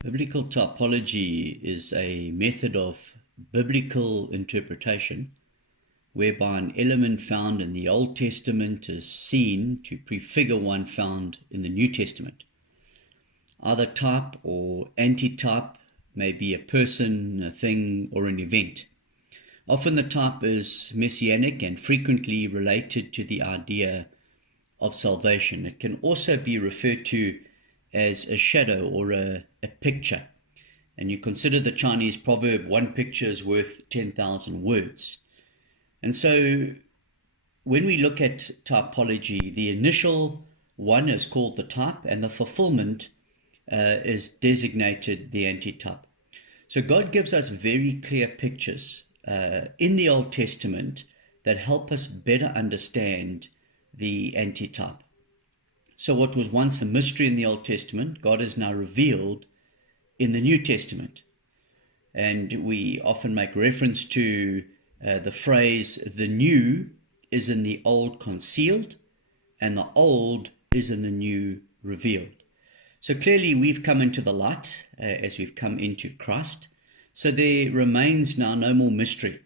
Biblical typology is a method of biblical interpretation whereby an element found in the Old Testament is seen to prefigure one found in the New Testament. Either type or antitype may be a person, a thing, or an event. Often the type is messianic and frequently related to the idea of salvation. It can also be referred to as a shadow or a picture. And you consider the Chinese proverb, one picture is worth 10,000 words. And so when we look at typology, the initial one is called the type, and the fulfillment is designated the antitype. So God gives us very clear pictures in the Old Testament that help us better understand the antitype. So what was once a mystery in the Old Testament, God has now revealed in the New Testament. And we often make reference to the phrase, the new is in the old concealed, and the old is in the new revealed. So clearly we've come into the light as we've come into Christ. So there remains now no more mystery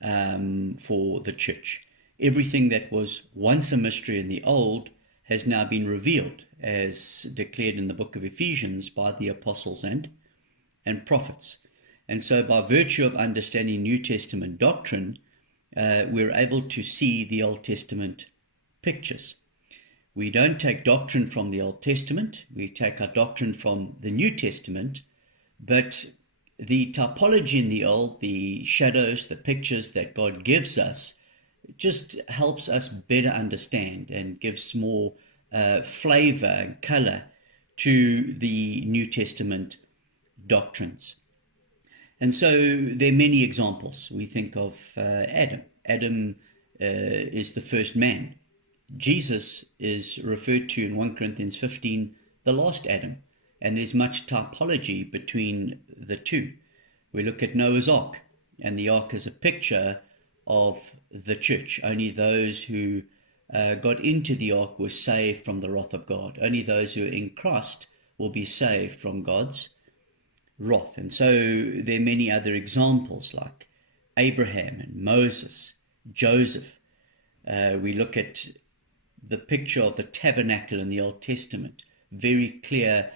for the church. Everything that was once a mystery in the old has now been revealed, as declared in the book of Ephesians by the apostles and prophets. And so by virtue of understanding New Testament doctrine, we're able to see the Old Testament pictures. We don't take doctrine from the Old Testament, we take our doctrine from the New Testament, but the typology in the Old, the shadows, the pictures that God gives us, just helps us better understand and gives more flavor and color to the New Testament doctrines. And so there are many examples. We think of Adam. Adam is the first man. Jesus is referred to in 1 Corinthians 15, the last Adam. And there's much typology between the two. We look at Noah's Ark, and the ark is a picture of the church. Only those who got into the ark were saved from the wrath of God. Only those who are in Christ will be saved from God's wrath. And so there are many other examples like Abraham and Moses, Joseph. We look at the picture of the tabernacle in the Old Testament, very clear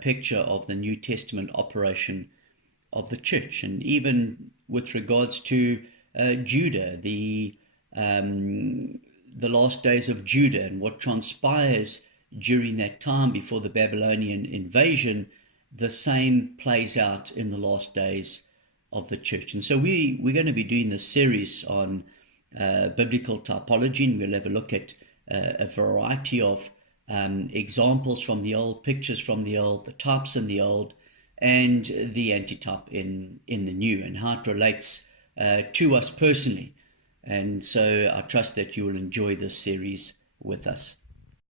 picture of the New Testament operation of the church. And even with regards to Judah, the last days of Judah and what transpires during that time before the Babylonian invasion, the same plays out in the last days of the church. And so we're going to be doing this series on biblical typology, and we'll have a look at a variety of examples from the old, pictures from the old, the types in the old, and the antitype in the new, and how it relates to us personally. And so I trust that you will enjoy this series with us.